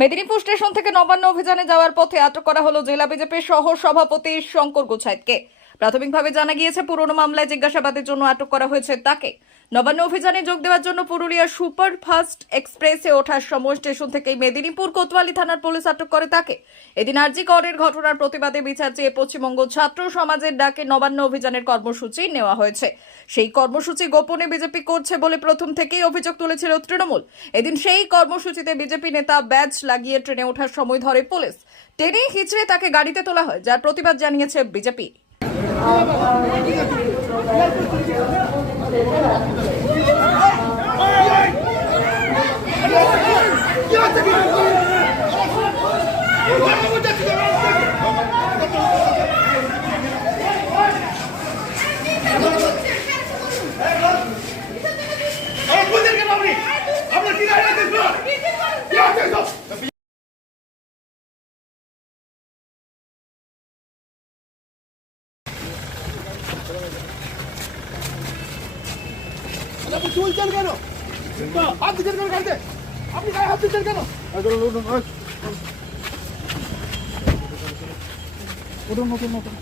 Medinipur station থেকে নবান্ন অভিযানে যাওয়ার পথে আটক করা হলো জেলা বিজেপির সহ সভাপতি শঙ্কর গোছাইতকে প্রাথমিকভাবে জানা গিয়েছে, পুরনো মামলায় জিজ্ঞাসাবাদের জন্য আটক করা হয়েছে তাকে। নবান্ন অভিযানে যোগ দেওয়ার জন্য পুরুলিয়া সুপার ফাস্ট এক্সপ্রেসে ওঠার সময় স্টেশন থেকেই মেদিনীপুর কোতোয়ালি থানার পুলিশ আটক করে তাকে। এদিন আরজি করের ঘটনার প্রতিবাদে বিচার চেয়ে পশ্চিমবঙ্গ ছাত্র সমাজের ডাকে নবান্ন অভিযানের কর্মসূচি নেওয়া হয়েছে। সেই কর্মসূচি গোপনে বিজেপি করছে বলে প্রথম থেকেই অভিযোগ তুলেছিল তৃণমূল। এদিন সেই কর্মসূচিতে বিজেপি নেতা ব্যাচ লাগিয়ে ট্রেনে ওঠার সময় ধরে পুলিশ টেনে হিচড়ে তাকে গাড়িতে তোলা হয়, যার প্রতিবাদ জানিয়েছে বিজেপি। আমার আপনি চুলছেন কেন? হাত দিচ্ছেন কেন গাড়িতে? আপনি গায়ে হাত দিচ্ছেন কেন? উঠুন উঠুন উঠুন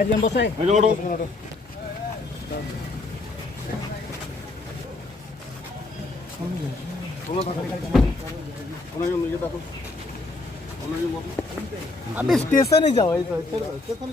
একজন বসাই। আপনি স্টেশনে যাও এই তো স্টেশনে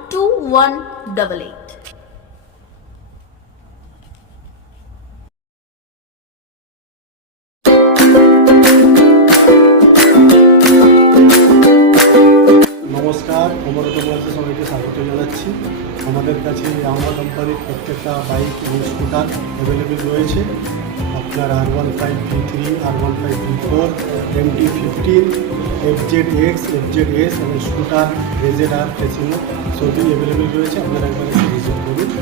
two one double eight নমস্কার অমর অটোমোবাইলসে সবাইকে স্বাগত জানাচ্ছি। আমাদের কাছে আমার কোম্পানির প্রত্যেকটা বাইক এবং স্কুটার অ্যাভেলেবেল রয়েছে। আপনার R one five V three R one five V four M T fifteen F Z X F Z S এবং scooter ray Z R Fascino সবই অ্যাভেলেবেল রয়েছে। আপনারা একবার করুন।